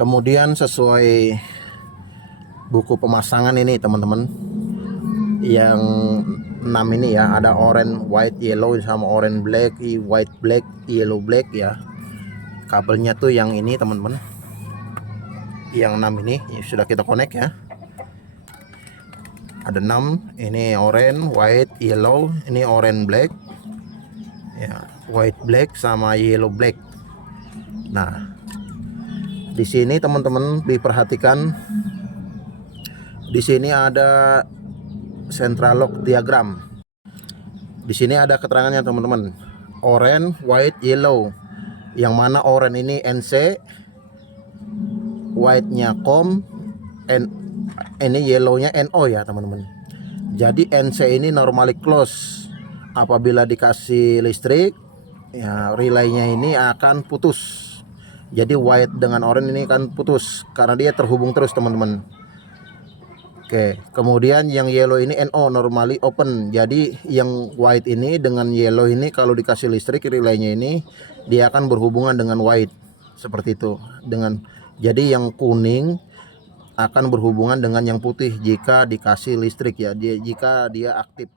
Kemudian sesuai buku pemasangan ini teman-teman, yang 6 ini ya, ada orange, white, yellow sama orange black, white black, yellow black ya. Kabelnya tuh yang ini teman-teman, yang 6 ini sudah kita connect ya. Ada 6, ini orange, white, yellow, ini orange black ya, white black sama yellow black. Nah, di sini teman-teman diperhatikan, di sini ada central lock diagram. Di sini ada keterangannya teman-teman, orange, white, yellow. Yang mana orange ini NC, white-nya COM, ini yellow-nya NO ya teman-teman. Jadi NC ini normally close. Apabila dikasih listrik ya, relaynya ini akan putus. Jadi white dengan orange ini kan putus karena dia terhubung terus teman-teman. Oke, kemudian yang yellow ini NO, normally open. Jadi yang white ini dengan yellow ini kalau dikasih listrik relaynya ini dia akan berhubungan dengan white seperti itu. Jadi yang kuning akan berhubungan dengan yang putih jika dikasih listrik ya, jika dia aktif.